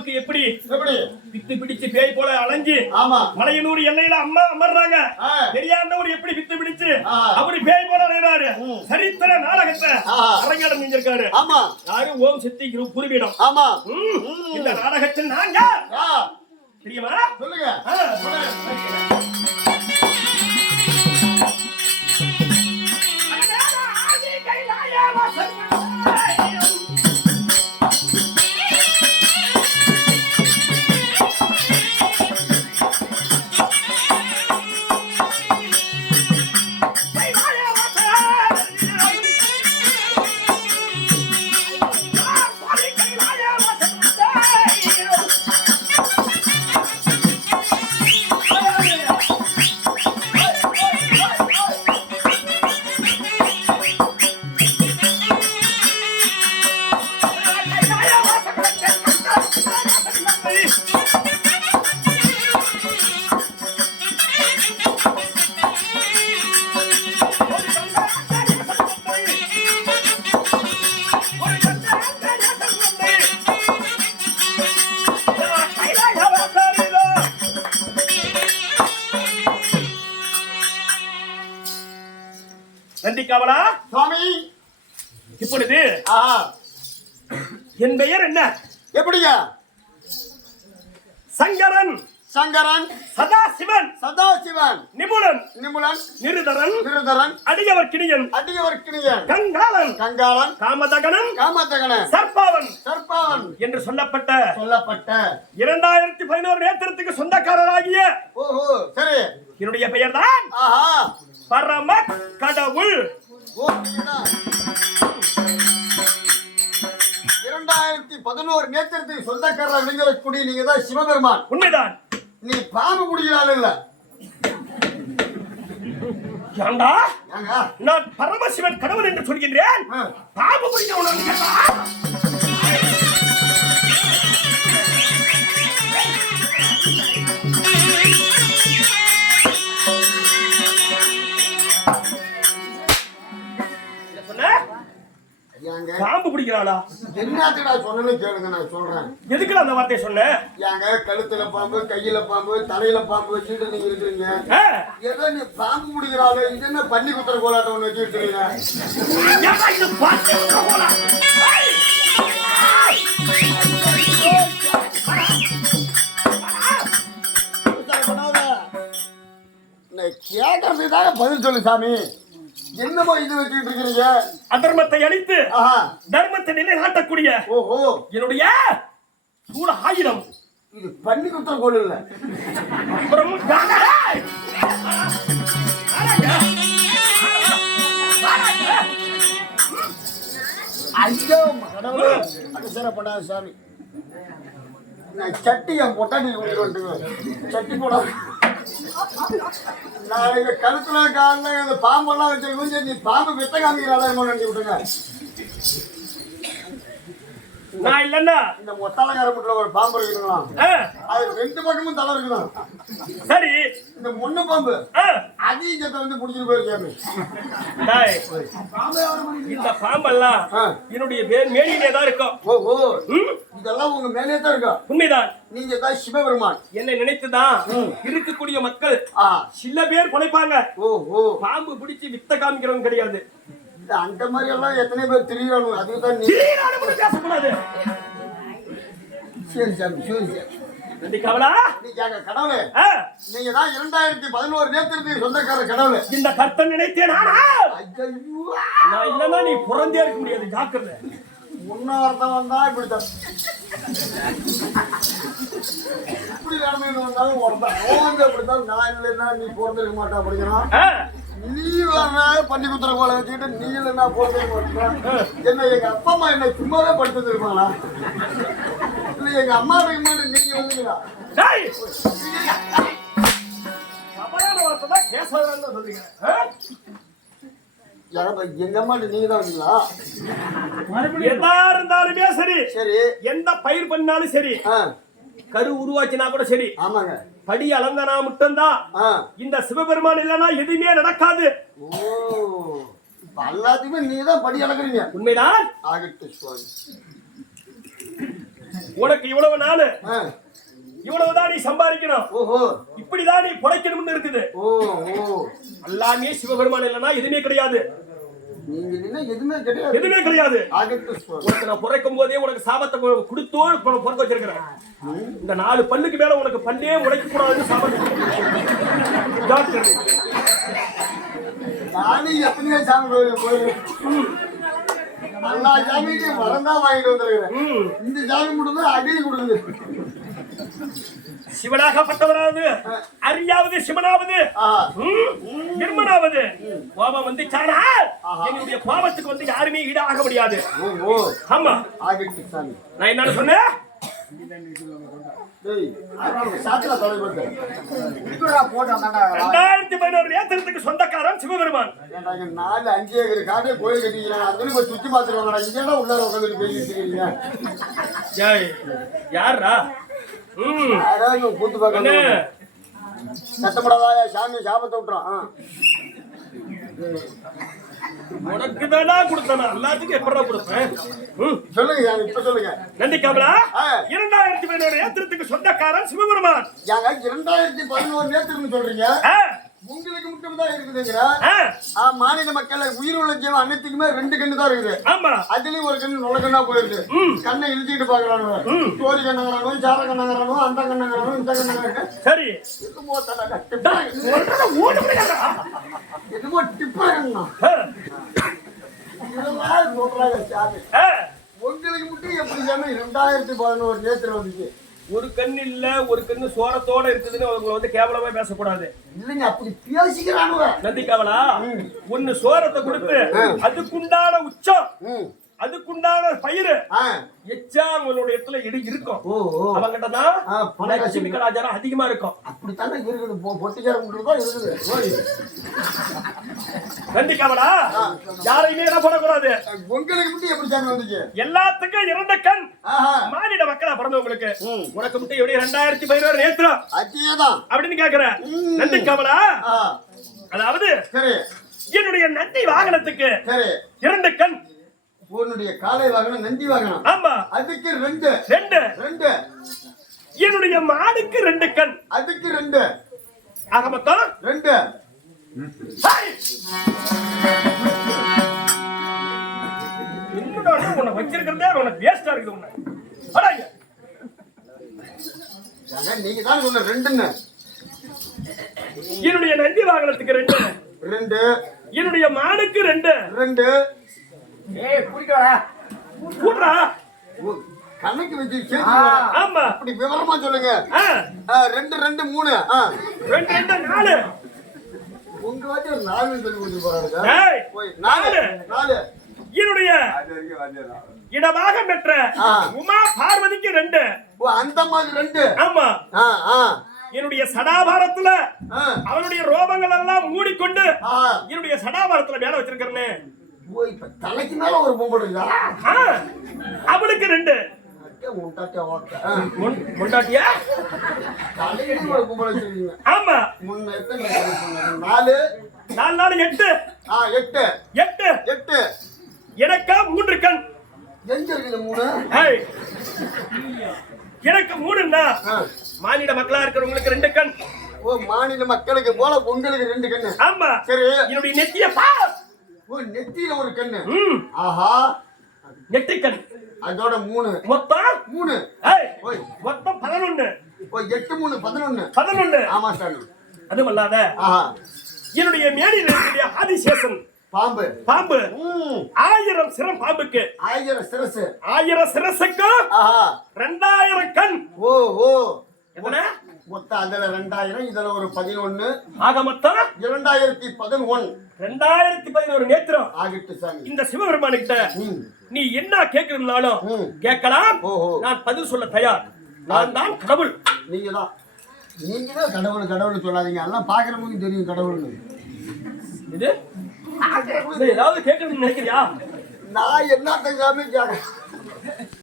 பாம்புக்கு எப்படி வித்து பிடிச்சு பேய் போல அலைஞ்சு மலையனூர் எல்லையில அம்மா அமர்றாங்க. தெரியாதவர் எப்படி வித்து பிடிச்சு அப்படி பேய் போல அலைகிறாரு. சரித்திர நாடகத்தை அரங்கேற்றம் செஞ்சிருக்காரு. யாரு? ஓம் சக்தி குருபீடம். இந்த நாடகத்தில் நான் யார் தெரியுமா? சொல்லுங்க. நந்திக்காவலா சுவாமி, இப்பொழுது என் பெயர் என்ன? எப்படிங்க? சங்கரன். சங்கரன். சதாசிவன். சதாசிவன். நிமுலன். நிமுலன். நிருதரன். நிருதரன். அடியவர் கிணியன். அடியவர் கிணியன். கங்காளன். கங்காளன். காமதகனன். காமதகனன். சர்பாவன். சர்பாவன் என்று சொல்லப்பட்ட 2011 நேத்திரத்துக்கு சொந்தக்காரராகிய சரி என்னுடைய பெயர் தான் பரம கடவுள். 2011 நேத்திரத்துக்கு சொந்தக்காரராக விளங்கக்கூடிய நீங்க தான் சிவபெருமான். உண்மைதான். நீ பாம்பு முடிகிறாள் இல்ல? ஏண்டா நான் பரமசிவன் கடவுள் என்று சொல்கின்றேன், பாம்பு முடிக்கிறவன் கேட்டா பாம்பு பிடிக்கிறாளா? என்னத்துடா சொன்னேன்னு கேளுங்க, நான் சொல்றேன். எதுக்குடா அந்த வார்த்தையை சொன்ன? ஏங்க கழுத்துல பாம்பு, கையில பாம்பு, தலையில பாம்பு வச்சுட்டு நீங்க இருக்கிறீங்க. ஏதோ நீ பாம்பு பிடிக்கிறாளு, இது என்ன பன்னி குத்துற கோலாட்டம் ஒண்ணு வச்சு இருக்கிறீங்க. கேட்கறதுக்காக பதில் சொல்லு சாமி. என்னமோ இது வச்சுட்டு இருக்கிறீங்க? அதர்மத்தை அழித்து தர்மத்தை நிலைநாட்டக்கூடிய என்னுடைய சூழ ஆயுதம் இது. பண்ணி குத்துற கோல் இல்ல. ஐயோ கடவுளே, அவசரப்படாத சாமி. நான் சட்டி என் பொட்டாட்டி சட்டி போட நாளைக்கு கழுத்துல கால அந்த பாம்பெல்லாம் வச்சிருக்கோம். நீ பாம்பு வித்த காமிக்கிறாளா நினைச்சு விட்டுங்க. நான் இல்லன்னா இந்த மொத்தாலக்கார முட்டில ஒரு பாம்பு இருக்கணும். அது 2 பக்கமும் தலை இருக்கணும். சரி, இந்த முன்ன பாம்பு அதிகத்தை வந்து புடிச்சிட்டு போயிருக்காரு. இந்த பாம்பெல்லாம் என்னுடைய மேலிலே தான் இருக்கும். ஓஹோ, இதெல்லாம் உங்க மேலே தான் இருக்கும். உண்மைதான். நீங்க தான் சிவபெருமான். என்னை நினைத்துதான் இருக்கக்கூடிய மக்கள் சில பேர் குலைப்பாங்க. ஓஹோ, பாம்பு பிடிச்சி வித்த காமிக்கிறவங்க கிடையாது. அந்த மாதிரி எல்லாம் எத்தனை பேர் திரியானு. அதுதான் பேசக்கூடாது. சரி சாமி, சரி சாமி. கடவுளே, நீங்க தான் 2011 நேத்திரத்துக்கு சொந்தக்கார கடவுளே. இந்த கர்த்தன் நினைத்தேன். நான் இல்லன்னா நீ புறந்தே இருக்க முடியாது. ஜாக்கிரதை. முன்னார்த்தம் வந்தா இப்படித்தான். இப்படி நடந்து வந்தாலும் ஒருத்தன் அப்படித்தான். நான் இல்லைன்னா நீ பிறந்திருக்க மாட்டா அப்படிங்கிறான். நீ பண்ணி குத்துற போல வச்சுக்கிட்டு நீ இல்லைன்னா பிறந்திருக்க மாட்டேன். என்ன எங்க அப்பா அம்மா என்ன சும்மாவே படுத்து இருப்பாங்களா? இல்ல எங்க அம்மா நீங்க வந்தீங்களா? எங்க அம்மா நீங்க தான் வந்தீங்களா? எதா இருந்தாலுமே சரி, சரி எந்த பயிர் பண்ணாலும் சரி, கரு உருவாக்கினா கூட சரி, ஆமாங்க, படி அளந்தனா மட்டும்தான். இந்த சிவபெருமான் இல்லைன்னா எதுவுமே நடக்காது. எல்லாத்தையுமே நீங்க தான் படி அளக்குறீங்க. உண்மைதான். ஆகட்டு சுவாமி. உனக்கு இவ்வளவு நாள் இவ்வளவுதான் நீ சம்பாதிக்கணும். ஓஹோ, இப்படிதான் நீ பொழைக்கணும்னு இருக்குது. எல்லாமே சிவபெருமான் இல்லைன்னா எதுவுமே கிடையாது. எதுவுமே கிடையாது. உனக்கு நான் பிறக்கும் போதே உனக்கு சாபத்தை கொடுத்தோ பிறக்க வச்சிருக்கிறேன். இந்த 4 பல்லுக்கு மேல உனக்கு பல்லே உடைக்க கூடாதுன்னு சாபத்தை டாக்டர். நானும் எத்தனையோ சாமி எல்லா சாமியும் வரந்தா வாங்கிட்டு வந்துருக்கிறேன். இந்த சாமி மட்டும் அடி கொடுக்குது. சிவனாகப்பட்டவராவது அரியாவது சிவனாவது நிர்மனாவது கோபம் வந்து என்னுடைய கோபத்துக்கு வந்து யாருமே ஈடாக முடியாது. ஆமா, நான் என்ன சொன்னேன்? 2011 ஏத்திரத்துக்கு சொந்தக்காரன் சிவபெருமான். 4-5 ஏக்கர் காட்டே கோயில் கட்டிக்கிறாங்க. சுத்தி பாத்துருவாங்க. இங்க உள்ள உட்காந்து பேசிட்டு இருக்கீங்க. யாரா கூத்து பாக்க சத்தப்படாதா சாமி சாபத்தை விட்டுறான். உனக்கு தானா கொடுத்தனா எல்லாத்துக்கும் எப்படா கொடுப்பேன்? சொல்லுங்க சாமி, இப்ப சொல்லுங்க. நந்திக்காமலா 2011 ஏத்திரத்துக்கு சொந்தக்காரன் சிவபெருமான். 2011 ஏத்திரம்னு சொல்றீங்க? உங்களுக்கு மட்டும் தான் இருக்குதுங்கிற மாநில மக்கள் உயிர் உள்ள ஜீவன் அனைத்துக்குமே 2 கண்ணு தான் இருக்குது. ஆமா, அதுலயும் ஒரு கண்ணு நுழ கண்ணா போயிருக்கு. கண்ணை இழுத்துக்கிட்டு பாக்குறானு. தோரி கண்ணங்கிறானோ, சார கண்ணங்கிறானோ, அந்த கண்ணங்கிறானோ, இந்த கண்ணங்கிறானோ. சரி, என்னமோ டிப்பா உங்களுக்கு மட்டும் எப்படி சாமி 2011 நேத்திரம் வந்துச்சு? ஒரு கண்ணு இல்ல, ஒரு கண்ணு சோரத்தோட இருக்குதுன்னு அவங்க வந்து கேவலமா பேசக்கூடாது. இல்லைங்க, அப்படி பேசிக்கிறானுங்க. நந்திக்காவலா, ஒன்னு சோரத்தை கொடுத்து அதுக்குண்டான உச்சம், அதுக்குண்டான பயிர் எச்சா அவங்களோட இடத்துல இருக்கும். அவங்கிட்ட தான் லட்சுமி கலாச்சாரம் அதிகமா இருக்கும். அப்படித்தானே இருக்குது. பொட்டிக்காரங்க இருக்குது. நந்திக்காவலா, யாரையுமே என்ன பண்ணக்கூடாது. உங்களுக்கு மட்டும் எப்படி சாமி வந்துச்சு? எல்லாத்துக்கும் 2 கண். மானிட மக்களா பிறந்தவங்களுக்கு உனக்கு மட்டும் எப்படி 2011 நேத்திரம் அப்படின்னு கேக்குற? நந்திக்காவலா, அதாவது என்னுடைய நந்தி வாகனத்துக்கு 2 கண். உன்னுடைய காலை வாகனம் நந்தி வாகனம். ஆமா, அதுக்கு 2. என்னுடைய மாடுக்கு 2 கண். அதுக்கு 2. ஆக மொத்தம் 2. உன்னை வச்சிருக்கிறதே உனக்கு வேஸ்டா இருக்குது. நீங்க தான் சொன்ன 2ன்னு. என்னுடைய நந்தி வாகனத்துக்கு 2. என்னுடைய மாடுக்கு 2. கணக்கு வச்சு ஆமா, அப்படி விவரமா சொல்லுங்க. 2 2 3 2 2 4. உங்க வாட்டி ஒரு 4 சொல்லி கொடுத்து போறாங்க. 4. என்னுடைய இடமாக பெற்ற உமா பார்வதிக்கு 2. அந்த மாதிரி 2. ஆமா. என்னுடைய சடாபாரத்துல அவனுடைய ரோபங்கள் எல்லாம் மூடிக்கொண்டு என்னுடைய சடாபாரத்துல மேல வச்சிருக்கிறேன். தலைக்கு மேல ஒரு பொம்பளை இருக்கா? அவளுக்கு 2. முண்டாட்டியா? தலைக்கு ஒரு பொம்பளை வச்சிருக்கீங்க. ஆமா. முன்ன எத்தனை 4 4 8. 8. எனக்கா 3 கண். எங்க இருக்குது 3? எனக்கு 3ன்னா மாநில மக்களா இருக்கிறவங்களுக்கு 2 கண். மாநில மக்களுக்கு போல உங்களுக்கு 2 கண்ணு. ஆமா. சரி, என்னுடைய நெத்திய பார். நெத்தியில ஒரு கண்ணு. ஆஹா, நெத்தி கண். அதோட 3. மொத்தம் 3. மொத்தம் 11. 8 3 11. 11. ஆமா சாமி. அதுமல்லாத என்னுடைய மேனியில் இருக்கக்கூடிய ஆதிசேஷன் பாம்பு. 1000 சிரம் பாம்புக்கு 1000 சிரசு. 1000 சிரசுக்கு 2000 கண். எத்தனை? மொத்தம் அதுல 2000, இதுல ஒரு 11. ஆக மொத்தம் 2011. 2011 நேத்திரம் ஆகிட்டு சாமி. இந்த சிவபெருமானுக்கிட்ட நீ என்ன கேட்கணும்னாலும் கேட்கலாம். நான் பதில் சொல்ல தயார். நான் தான் கடவுள். நீங்க தான் கடவுள் சொல்லாதீங்க. எல்லாம் பாக்குறவங்களுக்கு தெரியும் கடவுள்னு. இது ஏதாவது கேட்கணும்னு நினைக்கிறியா? நான் என்னத்த சாமி கேட்க